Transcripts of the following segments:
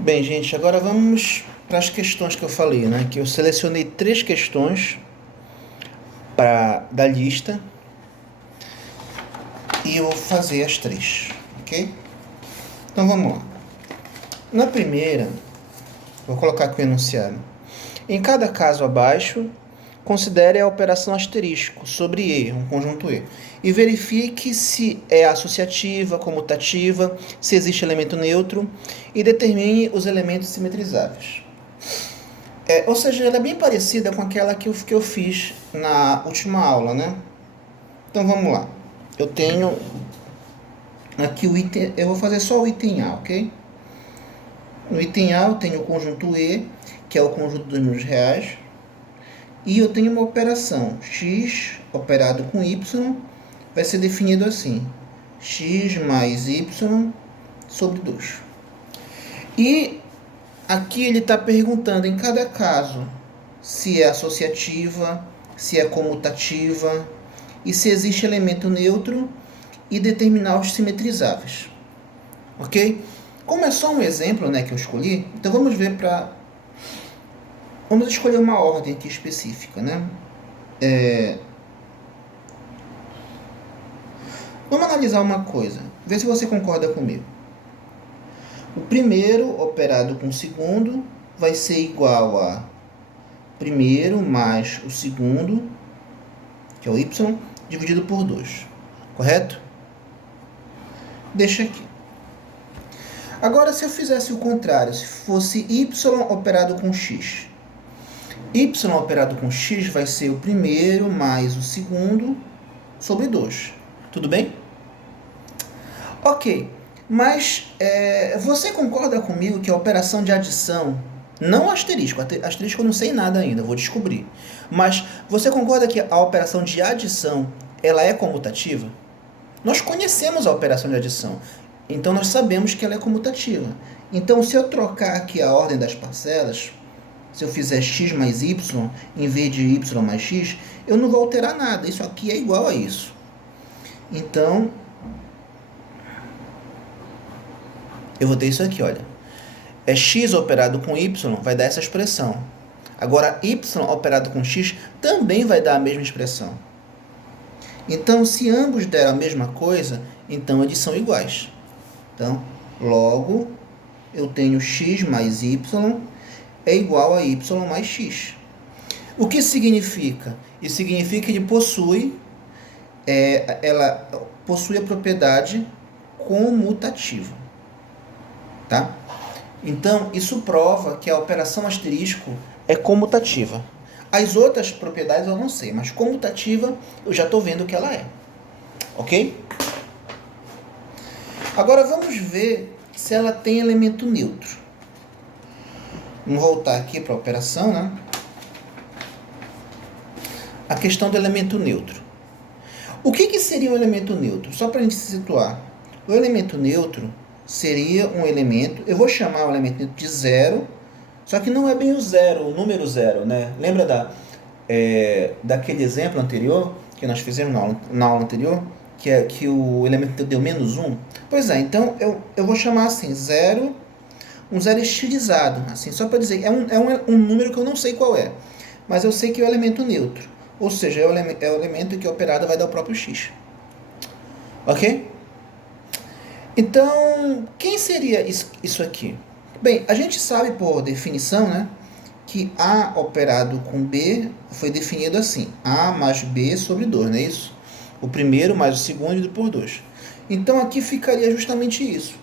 Bem, gente, agora vamos para as questões que eu falei, né? Que eu selecionei 3 questões da lista e eu vou fazer as 3, ok? Então vamos lá. Na primeira, vou colocar aqui o enunciado. Em cada caso abaixo, considere a operação asterisco sobre E, um conjunto E, e verifique se é associativa, comutativa, se existe elemento neutro e determine os elementos simetrizáveis. Ou seja, ela é bem parecida com aquela que eu fiz na última aula, né? Então vamos lá. Eu tenho aqui o item, eu vou fazer só o item A, ok? No item A eu tenho o conjunto E, que é o conjunto dos números reais, e eu tenho uma operação x operado com y, vai ser definido assim: x mais y sobre 2. E aqui ele está perguntando em cada caso se é associativa, se é comutativa e se existe elemento neutro e determinar os simetrizáveis. Ok? Como é só um exemplo, né, que eu escolhi, então vamos ver para... Vamos escolher uma ordem aqui específica, né? Vamos analisar uma coisa, ver se você concorda comigo. O primeiro operado com o segundo vai ser igual a primeiro mais o segundo, que é o y, dividido por 2. Correto? Deixa aqui. Agora, se eu fizesse o contrário, se fosse y operado com x. Y operado com x vai ser o primeiro mais o segundo sobre 2. Tudo bem? Ok, mas você concorda comigo que a operação de adição, não asterisco, asterisco eu não sei nada ainda, vou descobrir, mas você concorda que a operação de adição, ela é comutativa? Nós conhecemos a operação de adição, então nós sabemos que ela é comutativa. Então, se eu trocar aqui a ordem das parcelas, se eu fizer x mais y, em vez de y mais x, eu não vou alterar nada, isso aqui é igual a isso. Então, eu vou ter isso aqui, olha. É x operado com y, vai dar essa expressão. Agora, y operado com x também vai dar a mesma expressão. Então, se ambos deram a mesma coisa, então eles são iguais. Então, logo, eu tenho x mais y é igual a y mais x. O que significa? Isso significa que ele ela possui a propriedade comutativa. Tá? Então, isso prova que a operação asterisco é comutativa. As outras propriedades eu não sei, mas comutativa eu já estou vendo que ela é. Ok? Agora vamos ver se ela tem elemento neutro. Vamos voltar aqui para a operação, né? A questão do elemento neutro. O que seria um elemento neutro? Só para a gente se situar. O elemento neutro seria um elemento, eu vou chamar o elemento neutro de zero, só que não é bem o zero, o número zero, né? Lembra daquele exemplo anterior que nós fizemos na aula anterior? Que o elemento deu menos 1? Pois é, então eu vou chamar assim, zero, um zero estilizado, assim, só para dizer, é um número que eu não sei qual é, mas eu sei que é o elemento neutro, ou seja, é o elemento que operado vai dar o próprio x. Ok? Então, quem seria isso aqui? Bem, a gente sabe por definição, né, que A operado com B foi definido assim, A mais B sobre 2, não é isso? O primeiro mais o segundo dividido por 2. Então, aqui ficaria justamente isso.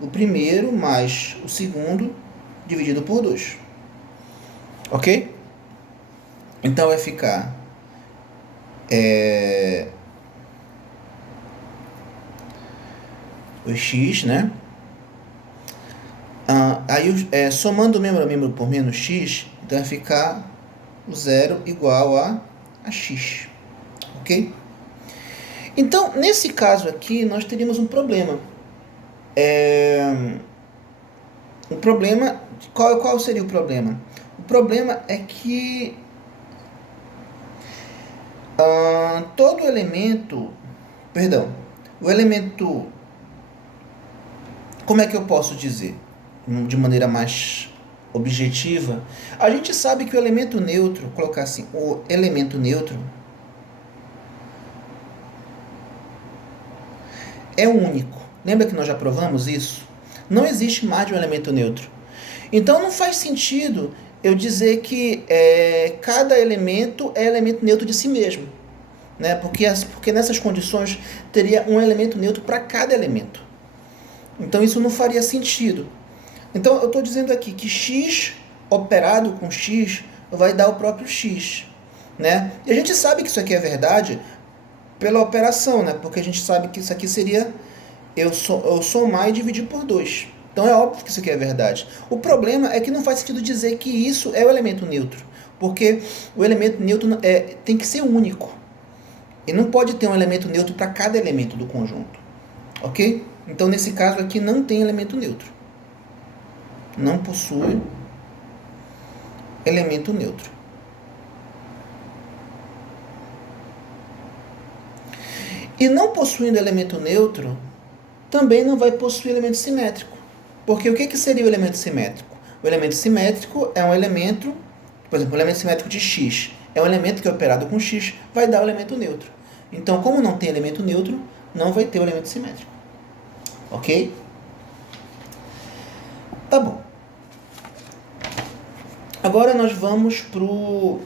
O primeiro mais o segundo dividido por 2. Ok? Então, vai ficar... o x, né? Aí, somando membro a membro por menos x, então vai ficar o zero igual a x. Ok? Então, nesse caso aqui, nós teríamos um problema. O problema... Qual seria o problema? O problema é que todo elemento... Perdão. O elemento... Como é que eu posso dizer? de maneira mais objetiva, a gente sabe que o elemento neutro, vou colocar assim, o elemento neutro é único. Lembra que nós já provamos isso? Não existe mais de um elemento neutro. Então não faz sentido eu dizer que cada elemento é elemento neutro de si mesmo, né? Porque nessas condições teria um elemento neutro para cada elemento. Então isso não faria sentido. Então eu estou dizendo aqui que x operado com x vai dar o próprio x, né? E a gente sabe que isso aqui é verdade pela operação, né? Porque a gente sabe que isso aqui seria eu somar e dividir por 2. Então é óbvio que isso aqui é verdade. O problema é que não faz sentido dizer que isso é o elemento neutro, porque o elemento neutro tem que ser único. E não pode ter um elemento neutro para cada elemento do conjunto. Ok? Então nesse caso aqui não tem elemento neutro. Não possui elemento neutro. E não possuindo elemento neutro, também não vai possuir elemento simétrico. Porque o que seria o elemento simétrico? O elemento simétrico é um elemento, por exemplo, o elemento simétrico de x é um elemento que é operado com x, vai dar o elemento neutro. Então, como não tem elemento neutro, não vai ter o elemento simétrico. Ok? Tá bom. Agora nós vamos para o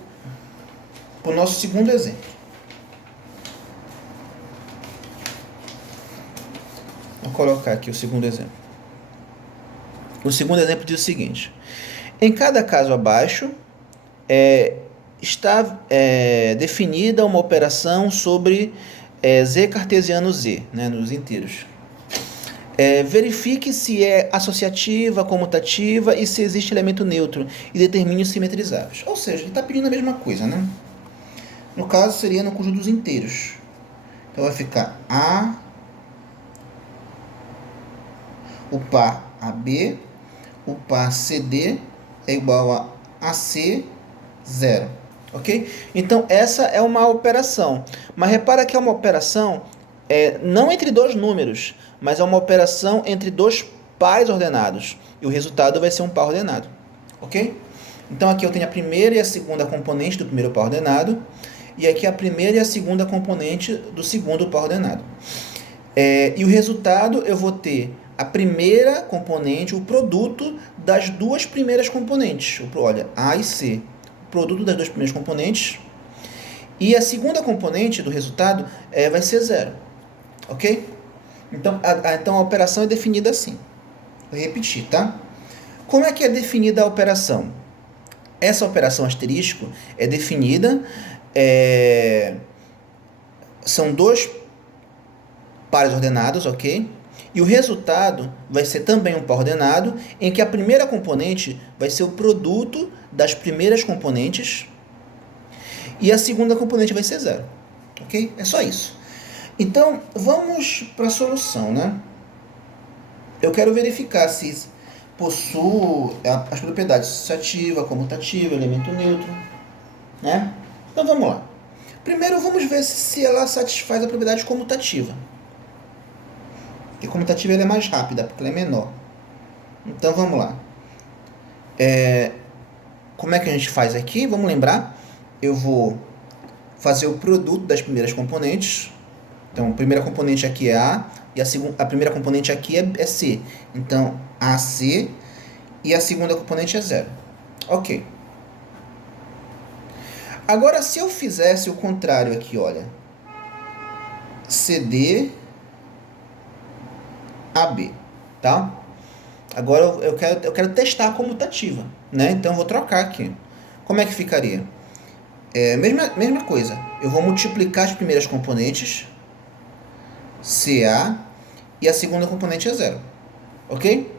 nosso segundo exemplo. Vou colocar aqui o segundo exemplo. O segundo exemplo diz o seguinte: em cada caso abaixo, está definida uma operação sobre z cartesiano z, né, nos inteiros. Verifique se é associativa, comutativa e se existe elemento neutro e determine os simetrizáveis. Ou seja, ele está pedindo a mesma coisa, né? No caso, seria no conjunto dos inteiros. Então vai ficar A, o par AB, o par CD é igual a AC, 0. Ok? Então, essa é uma operação. Mas repara que é uma operação não entre dois números, mas é uma operação entre dois pares ordenados. E o resultado vai ser um par ordenado. Ok? Então, aqui eu tenho a primeira e a segunda componente do primeiro par ordenado. E aqui a primeira e a segunda componente do segundo par ordenado. E o resultado eu vou ter a primeira componente, o produto das duas primeiras componentes. Olha, A e C. O produto das duas primeiras componentes. E a segunda componente do resultado vai ser 0. Ok? Então a operação é definida assim. Vou repetir, tá? Como é que é definida a operação? Essa operação asterisco é definida... são dois pares ordenados, ok? E o resultado vai ser também um par ordenado, em que a primeira componente vai ser o produto das primeiras componentes e a segunda componente vai ser 0. Ok? É só isso. Então, vamos para a solução, né? Eu quero verificar se possui as propriedades associativa, comutativa, elemento neutro, né? Então, vamos lá. Primeiro, vamos ver se ela satisfaz a propriedade comutativa. Porque a comutativa ela é mais rápida, porque ela é menor. Então, vamos lá. Como é que a gente faz aqui? Vamos lembrar. Eu vou fazer o produto das primeiras componentes. Então, a primeira componente aqui é A, e a primeira componente aqui é C. Então, AC, e a segunda componente é 0. Ok. Agora, se eu fizesse o contrário aqui, olha. CD, AB, tá? Agora eu quero testar a comutativa, né? Então eu vou trocar aqui. Como é que ficaria? Mesma coisa. Eu vou multiplicar as primeiras componentes, CA, e a segunda componente é 0. Ok?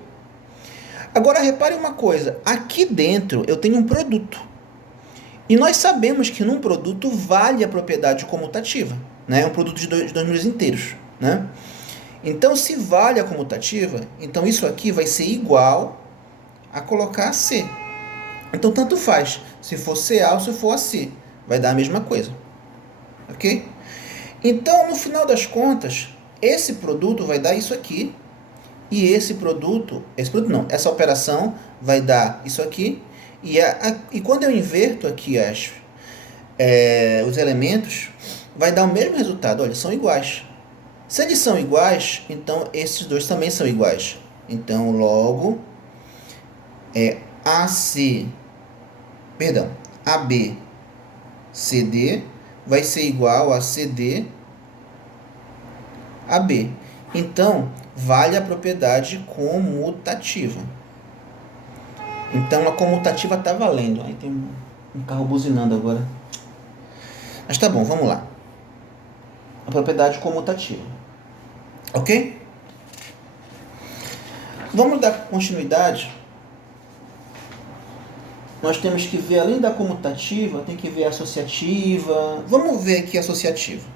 Agora repare uma coisa. Aqui dentro eu tenho um produto. E nós sabemos que num produto vale a propriedade comutativa, né? É um produto de dois números inteiros, né? Então, se vale a comutativa, então isso aqui vai ser igual a colocar C. Então, tanto faz se for CA ou se for AC. Vai dar a mesma coisa. Ok? Então, no final das contas, esse produto vai dar isso aqui. E esse produto não, essa operação vai dar isso aqui, e quando eu inverto aqui os elementos, vai dar o mesmo resultado. Olha, são iguais. Se eles são iguais, então esses dois também são iguais. Então, logo, AC, perdão, ABCD vai ser igual a CD AB. Então, vale a propriedade comutativa. Então, a comutativa está valendo. Aí tem um carro buzinando agora. Mas tá bom, vamos lá. A propriedade comutativa. Ok? Vamos dar continuidade. Nós temos que ver, além da comutativa, tem que ver a associativa. Vamos ver aqui a associativa.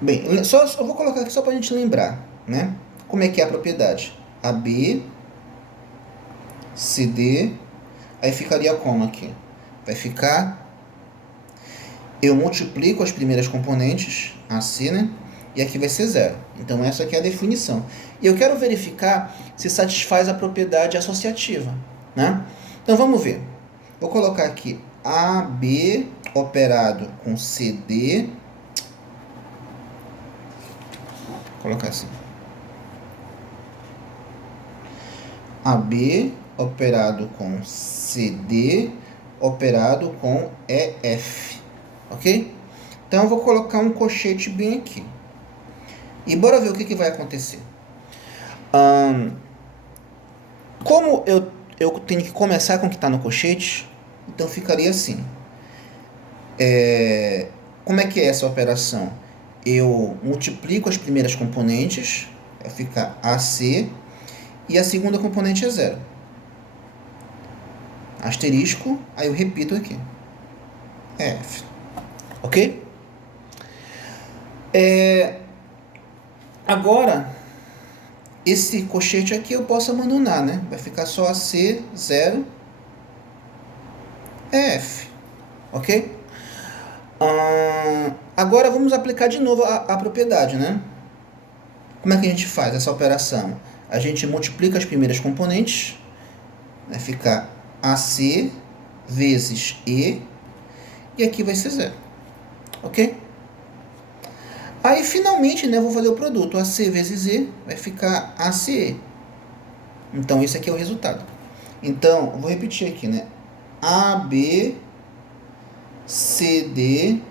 Bem, eu vou colocar aqui só para a gente lembrar, né? Como é que é a propriedade? AB, CD, aí ficaria como aqui? Vai ficar... Eu multiplico as primeiras componentes, AC, né? E aqui vai ser zero. Então, essa aqui é a definição. E eu quero verificar se satisfaz a propriedade associativa, né? Então, vamos ver. Vou colocar aqui AB operado com CD. Vou colocar assim. AB operado com CD operado com EF. Ok? Então, eu vou colocar um colchete bem aqui. E bora ver o que vai acontecer. Como eu tenho que começar com o que está no colchete, então ficaria assim. Como é que é essa operação? Eu multiplico as primeiras componentes, vai ficar AC, e a segunda componente é zero. Asterisco, aí eu repito aqui. F. Ok? Agora, esse colchete aqui eu posso abandonar, né? Vai ficar só AC, 0, F. Ok? Agora vamos aplicar de novo a propriedade, né? Como é que a gente faz essa operação? A gente multiplica as primeiras componentes, vai ficar AC vezes E, e aqui vai ser 0. Ok? Aí, finalmente, né, eu vou fazer o produto. AC vezes E vai ficar ACE. Então, esse aqui é o resultado. Então, eu vou repetir aqui, né? AB, CD,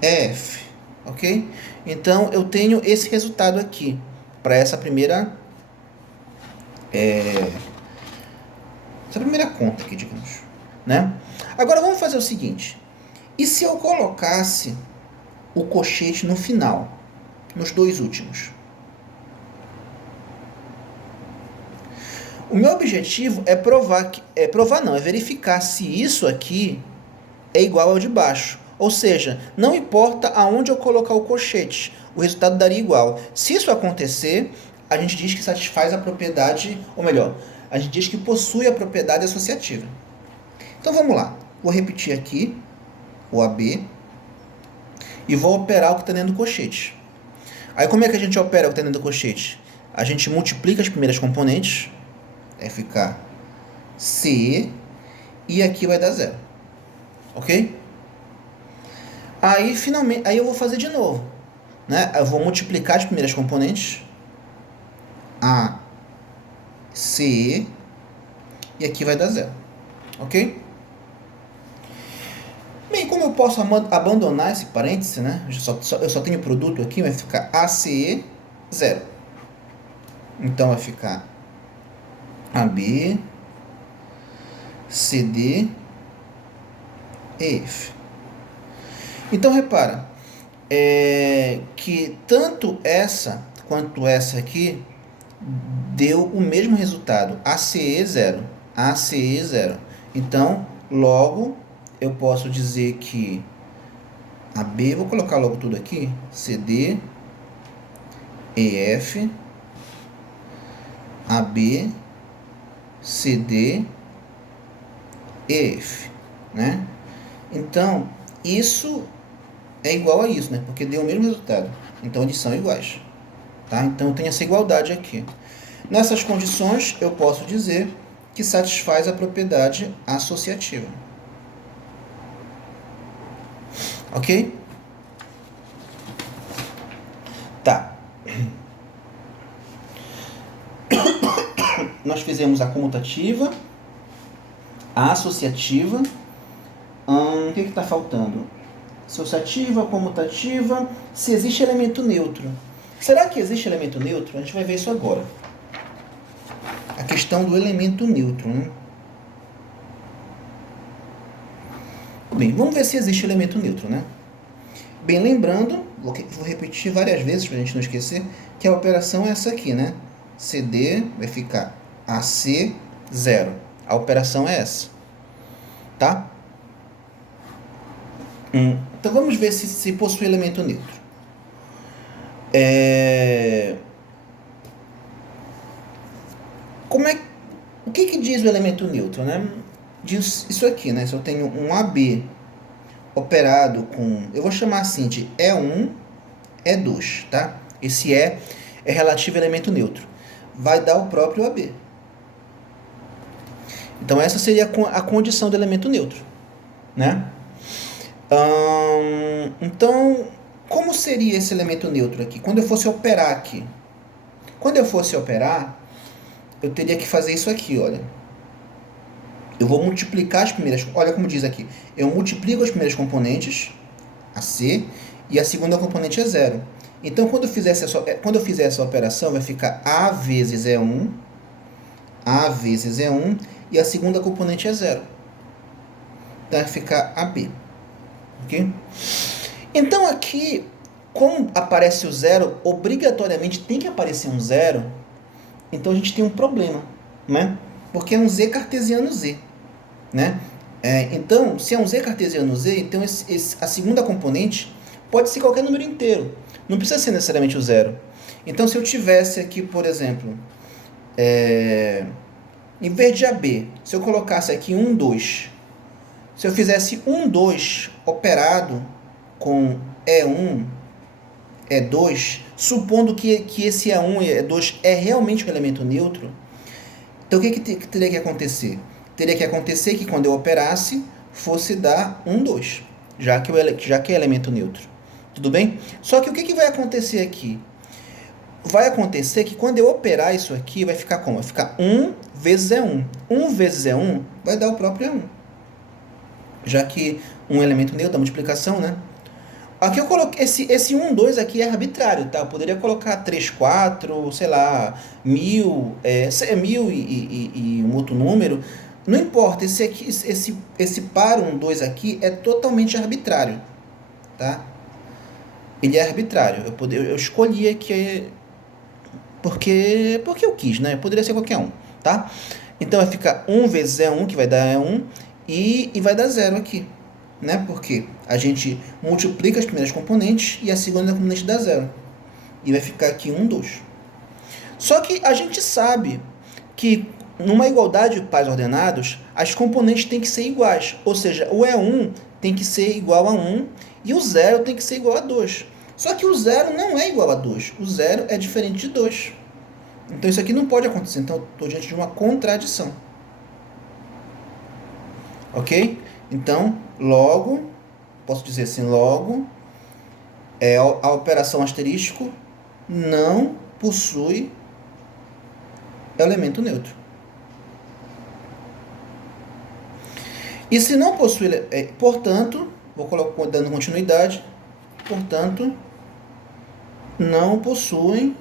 F. Ok? Então, eu tenho esse resultado aqui para essa primeira conta aqui, digamos, né? Agora, vamos fazer o seguinte. E se eu colocasse o colchete no final, nos dois últimos? O meu objetivo é verificar se isso aqui é igual ao de baixo. Ou seja, não importa aonde eu colocar o colchete, o resultado daria igual. Se isso acontecer, a gente diz que satisfaz a propriedade, ou melhor, a gente diz que possui a propriedade associativa. Então vamos lá. Vou repetir aqui o AB e vou operar o que está dentro do colchete. Aí como é que a gente opera o que está dentro do colchete? A gente multiplica as primeiras componentes, vai ficar CE, e aqui vai dar 0. Ok? Aí, finalmente, aí eu vou fazer de novo, né? Eu vou multiplicar as primeiras componentes, A, CE, e aqui vai dar 0. Ok? Bem, como eu posso abandonar esse parêntese, né? Eu só tenho produto aqui, vai ficar ACE 0. Então vai ficar AB, CD, EF. Então repara, que tanto essa quanto essa aqui deu o mesmo resultado, ACE 0. ACE 0. Então, logo, eu posso dizer que AB, vou colocar logo tudo aqui, CD, EF, AB, CD, EF, né? Então, isso é igual a isso, né? Porque deu o mesmo resultado. Então, eles são iguais. Tá? Então, tem essa igualdade aqui. Nessas condições, eu posso dizer que satisfaz a propriedade associativa. Ok? Tá. Nós fizemos a comutativa, a associativa. O que está faltando? Associativa, comutativa, se existe elemento neutro. Será que existe elemento neutro? A gente vai ver isso agora. A questão do elemento neutro, né? Bem, vamos ver se existe elemento neutro, né? Bem, lembrando, vou repetir várias vezes para a gente não esquecer, que a operação é essa aqui, né? CD vai ficar AC 0. A operação é essa. Tá? Então vamos ver se possui elemento neutro. O que diz o elemento neutro, né? Diz isso aqui, né? Se eu tenho um AB operado com, eu vou chamar assim de E1, E2, tá? Esse é relativo ao elemento neutro. Vai dar o próprio AB. Então essa seria a condição do elemento neutro, né? Então, como seria esse elemento neutro aqui? Quando eu fosse operar aqui. Quando eu fosse operar, eu teria que fazer isso aqui, olha. Eu vou multiplicar as primeiras... Olha como diz aqui. Eu multiplico as primeiras componentes, AC, e a segunda componente é 0. Então, quando eu fizer essa operação, vai ficar A vezes E1, A vezes E1, e a segunda componente é 0. Então, vai ficar AB. Ok? Então, aqui, como aparece o 0, obrigatoriamente tem que aparecer um 0. Então, a gente tem um problema, né? Porque é um Z cartesiano Z, né? Então, se é um Z cartesiano Z, então a segunda componente pode ser qualquer número inteiro. Não precisa ser necessariamente o 0. Então, se eu tivesse aqui, por exemplo, em vez de AB, se eu colocasse aqui 1, 2, se eu fizesse 1, 2 operado com E1, E2, supondo que esse E1 e E2 é realmente um elemento neutro, então o que teria que acontecer? Teria que acontecer que quando eu operasse, fosse dar 1, 2, já que é elemento neutro. Tudo bem? Só que o que vai acontecer aqui? Vai acontecer que quando eu operar isso aqui, vai ficar como? Vai ficar 1 vezes E1. 1 vezes E1 vai dar o próprio E1. Já que um elemento neutro, a multiplicação, né? Aqui eu coloquei, esse 1, 2 aqui é arbitrário, tá? Eu poderia colocar 3, 4, sei lá, 1000, 1000 e um outro número. Não importa, esse par 1, 2 aqui é totalmente arbitrário, tá? Ele é arbitrário. Eu escolhi aqui porque eu quis, né? Poderia ser qualquer um, tá? Então vai ficar 1 vezes E1, que vai dar E1, e vai dar 0 aqui, né? Porque a gente multiplica as primeiras componentes e a segunda componente dá 0. E vai ficar aqui 1, 2. Só que a gente sabe que numa igualdade de pares ordenados, as componentes têm que ser iguais. Ou seja, o E1 tem que ser igual a 1 e o 0 tem que ser igual a 2. Só que o 0 não é igual a 2. O 0 é diferente de 2. Então isso aqui não pode acontecer. Então eu estou diante de uma contradição. Ok? Então, logo, posso dizer assim, logo, a operação asterístico não possui elemento neutro. E se não possui, portanto, vou colocar dando continuidade, portanto, não possui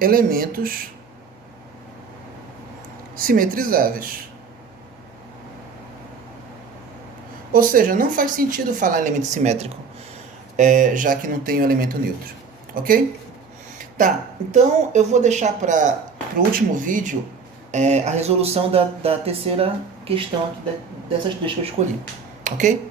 elementos simetrizáveis. Ou seja, não faz sentido falar em elemento simétrico, já que não tem o elemento neutro. Ok? Tá, então eu vou deixar para o último vídeo a resolução da terceira questão aqui dessas três que eu escolhi. Ok?